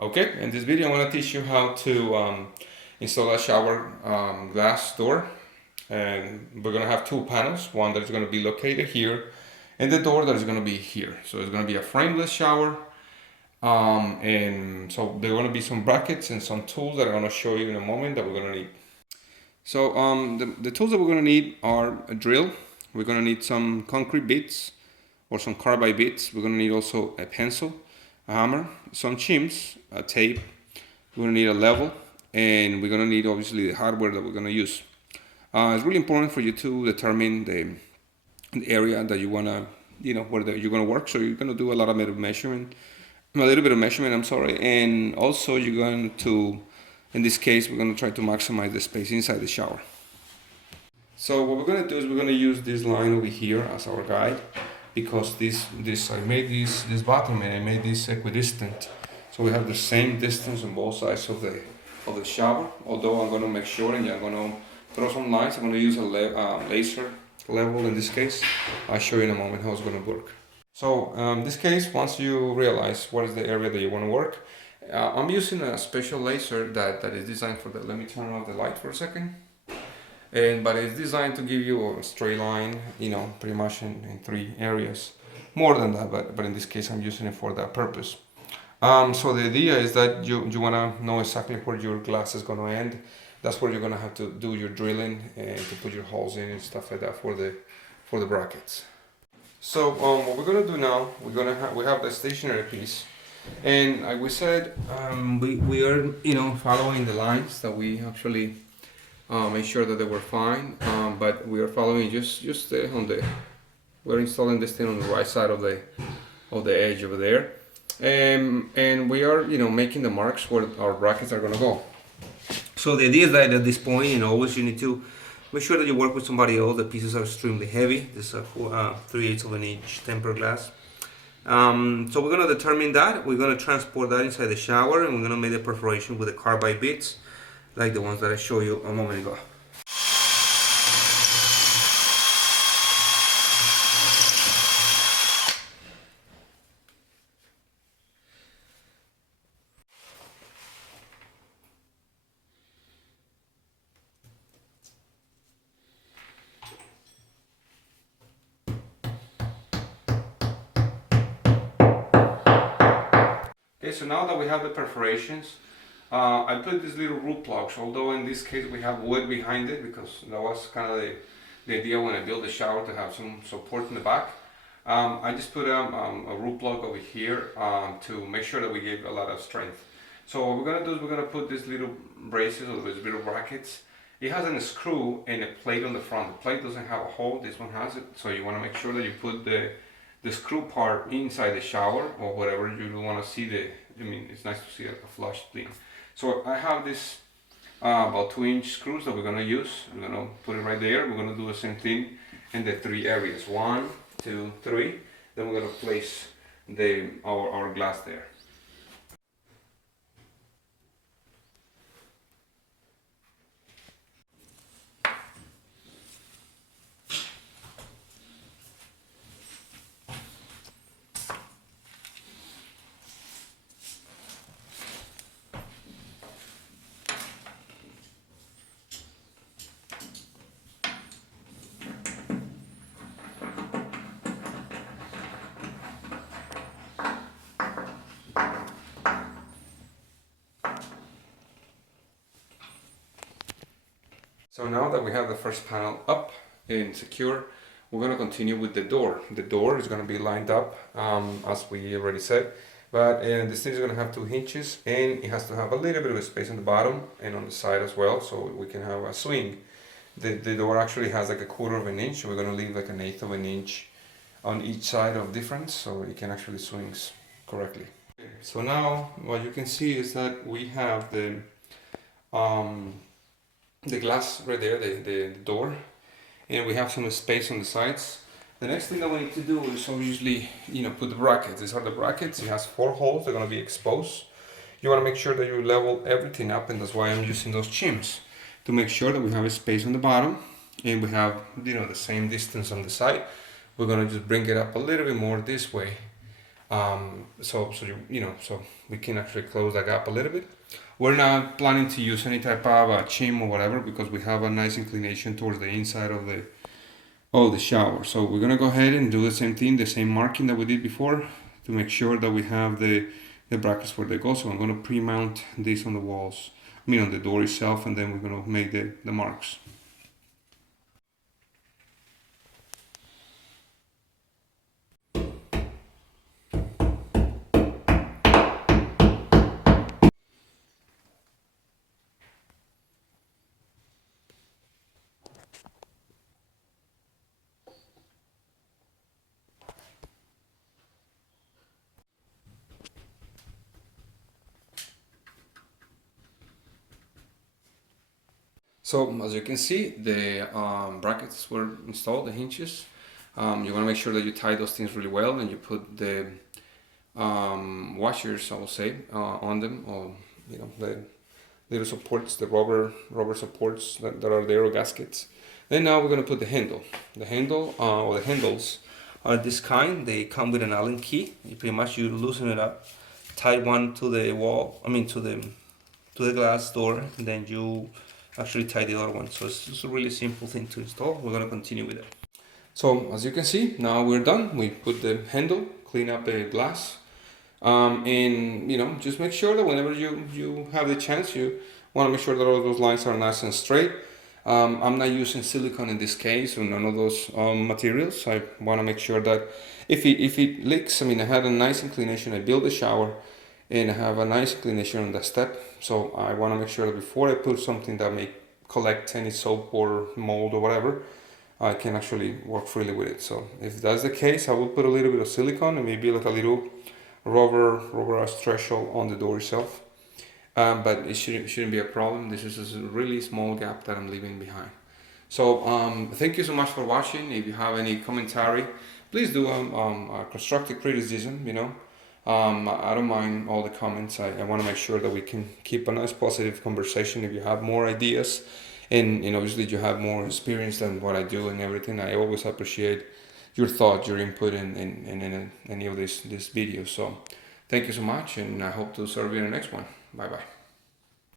Okay, in this video I'm going to teach you how to install a shower glass door, and we're going to have two panels, one that's going to be located here and the door that is going to be here. So it's going to be a frameless shower, and so there are going to be some brackets and some tools that I'm going to show you in a moment that we're going to need. So the tools that we're going to need are a drill. We're going to need some concrete bits or some carbide bits. We're going to need also a pencil, a hammer, some chims, a tape. We're going to need a level, and we're going to need obviously the hardware that we're going to use. It's really important for you to determine the area that you want to, where you're going to work. So you're going to do a lot of measurement, a little bit of measurement, I'm sorry. And also you're going to, in this case, we're going to try to maximize the space inside the shower. So what we're going to do is we're going to use this line over here as our guide, because I made this bottom and I made this equidistant, so we have the same distance on both sides of the shower. Although I'm going to make sure, and I'm going to throw some lines. I'm going to use a laser level in this case. I'll show you in a moment how it's going to work. So in this case, once you realize what is the area that you want to work, I'm using a special laser that is designed for that. Let me turn off the light for a second. But it's designed to give you a straight line, pretty much in three areas. More than that, but in this case I'm using it for that purpose. So the idea is that you want to know exactly where your glass is going to end. That's where you're going to have to do your drilling and to put your holes in and stuff like that for the brackets. So what we're going to do now, we have the stationary piece, and like we said, we are following the lines that we actually make sure that they were fine, but we are following just we're installing this thing on the right side of the edge over there, and we are making the marks where our brackets are going to go. So the idea is that at this point, always you need to make sure that you work with somebody else. The pieces are extremely heavy. This is a 3/8 of an inch tempered glass. So we're going to determine that. We're going to transport that inside the shower, and we're going to make the perforation with the carbide bits, like the ones that I showed you a moment ago. Okay, so now that we have the perforations, I put these little root plugs, although in this case we have wood behind it, because that was kind of the idea when I built the shower, to have some support in the back. I just put a root plug over here to make sure that we give a lot of strength. So what we're going to do is we're going to put these little braces, or these little brackets. It has a screw and a plate on the front. The plate doesn't have a hole, this one has it, so you want to make sure that you put the screw part inside the shower, or whatever you want to see it's nice to see a flush thing. So I have this about 2-inch screws that we're going to use. I'm going to put it right there. We're going to do the same thing in the three areas, 1, 2, 3. Then we're going to place our glass there. So now that we have the first panel up and secure, we're going to continue with the door. The door is going to be lined up, as we already said, but this thing is going to have 2 hinges, and it has to have a little bit of a space on the bottom and on the side as well, so we can have a swing. The door actually has like a 1/4 of an inch. We're going to leave like 1/8 of an inch on each side of difference, so it can actually swing correctly. So now what you can see is that we have the glass right there, the door, and we have some space on the sides. The next thing that we need to do is obviously put the brackets. These are the brackets. It has 4 holes. They're going to be exposed. You want to make sure that you level everything up, and that's why I'm using those chims, to make sure that we have a space on the bottom and we have the same distance on the side. We're going to just bring it up a little bit more this way, So we can actually close that gap a little bit. We're not planning to use any type of shim or whatever because we have a nice inclination towards the inside of the shower. So we're gonna go ahead and do the same thing, the same marking that we did before, to make sure that we have the brackets where they go. So I'm gonna pre-mount this on the walls, I mean on the door itself, and then we're gonna make the marks. So as you can see, the brackets were installed, the hinges. You want to make sure that you tie those things really well, and you put the washers, I will say, on them, or the little supports, the rubber supports that are there, or gaskets. Then now we're going to put the handle. The handle or the handles are this kind. They come with an Allen key. You pretty much loosen it up, tie one to the wall. I mean to the glass door, and then you actually tie the other one. So it's just a really simple thing to install. We're gonna continue with it. So as you can see, now we're done. We put the handle, clean up the glass, and just make sure that whenever you have the chance, you want to make sure that all those lines are nice and straight. I'm not using silicone in this case or none of those materials. I want to make sure that if it leaks, I mean, I had a nice inclination. I built the shower and I have a nice inclination on the step. So I want to make sure that before I put something that may collect any soap or mold or whatever, I can actually work freely with it. So if that's the case, I will put a little bit of silicone and maybe like a little rubberized threshold on the door itself. But it shouldn't be a problem. This is a really small gap that I'm leaving behind. So thank you so much for watching. If you have any commentary, please do a constructive criticism. I don't mind all the comments. I want to make sure that we can keep a nice positive conversation. If you have more ideas, and obviously you have more experience than what I do and everything, I always appreciate your thought, your input in any of these videos. So thank you so much, and I hope to serve you in the next one. Bye bye.